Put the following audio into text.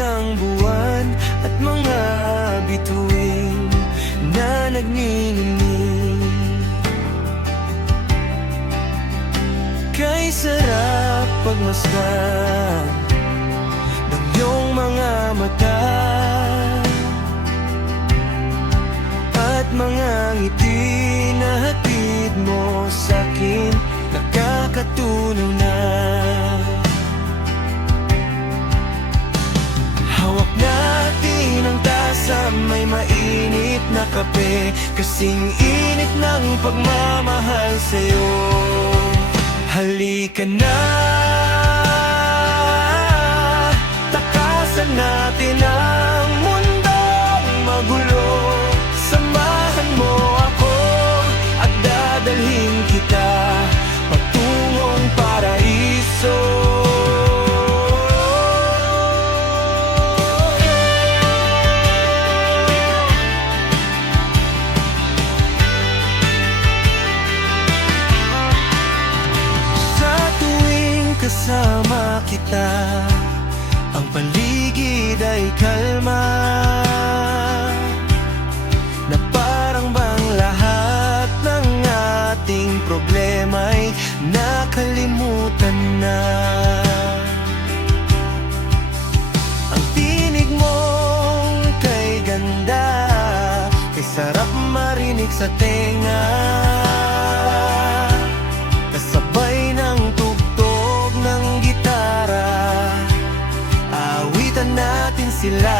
ng buwan at mga bituin na nagniningning. Kay sarap pagmasdan ng iyong mga mata at mga ngiti na hatid mo sa'kin, nakakatunaw na. Hawak natin ang tasa, may mainit na kape, kasing init ng pagmamahal sa'yo. Halika na, takasan natin ang mundong magulo. Samahan mo ako at dadalhin kita patungong paraiso. Kasama kita, ang paligid ay kalma, na parang bang lahat ng ating problema'y nakalimutan na. Ang tinig mong kay ganda, kay sarap marinig sa tenga, kasabay ng ng gitara, awitan natin sila.